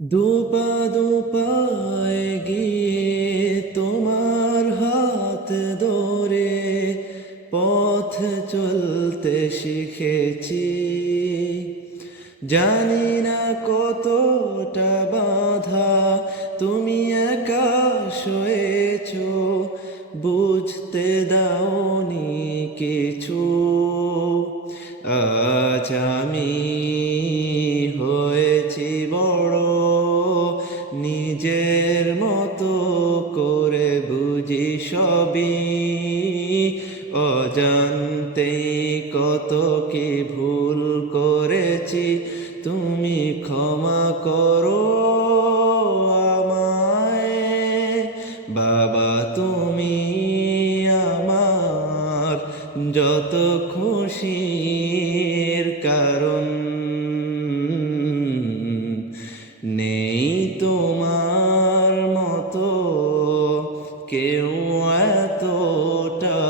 দুপা দুপায় গিয়ে তোমার হাত ধরে পথ চলতে শিখেছি। জানি না কতটা বাধা তুমি একা সয়েছ, বুঝতে দাওনি কিছু। আজ আমি হয়েছি বড়, নিজের মতো করে বুঝি সবই। অজান্তেই কত কি ভুল করেছি, তুমি ক্ষমা করো আমায়। বাবা তুমি আমার যত খুশির কারণ, নেই তোমার মতো কেউ এতটা